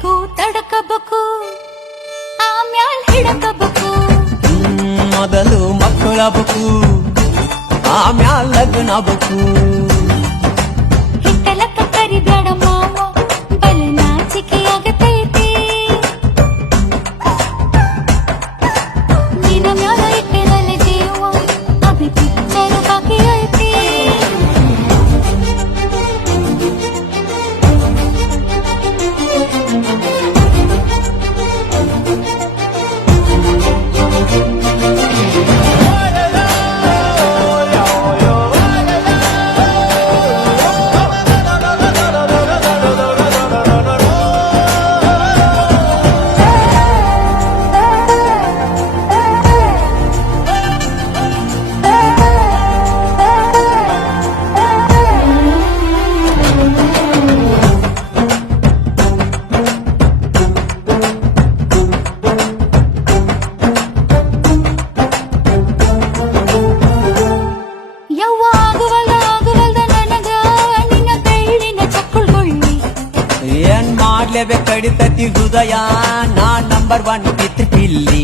ಬೆಳಗು ತಡಕಬೇಕು ಆಮ್ಯಾಲ್ ಹಿಡಕಬೇಕು ಮೊದಲು ಮಕ್ಕಳಬೇಕು ಆಮ್ಯಾಲ್ ಲಗ್ನಬೇಕು ಹಿಟ್ಟಲಕ್ಕ ಕರಿಬೇಡ ಮಾವ ಬಲ ನಾಚಿಕೆ ಆಗತೈತಿ ನಿನ್ನ ಮ್ಯಾಲ ಇಟ್ಟಿರಲ್ಲ ಜೀವ ಅಭಿ ಪಿಕ್ಚರ್ ಬಾಕಿ ಐತಿ ಏನ್ ಮಾಡ್ಲೇಬೇಕು ಕಡಿತತಿ ಹೃದಯ ನಾ ನಂಬರ್ 1 ಪಿತೃ ಪಿಲ್ಲಿ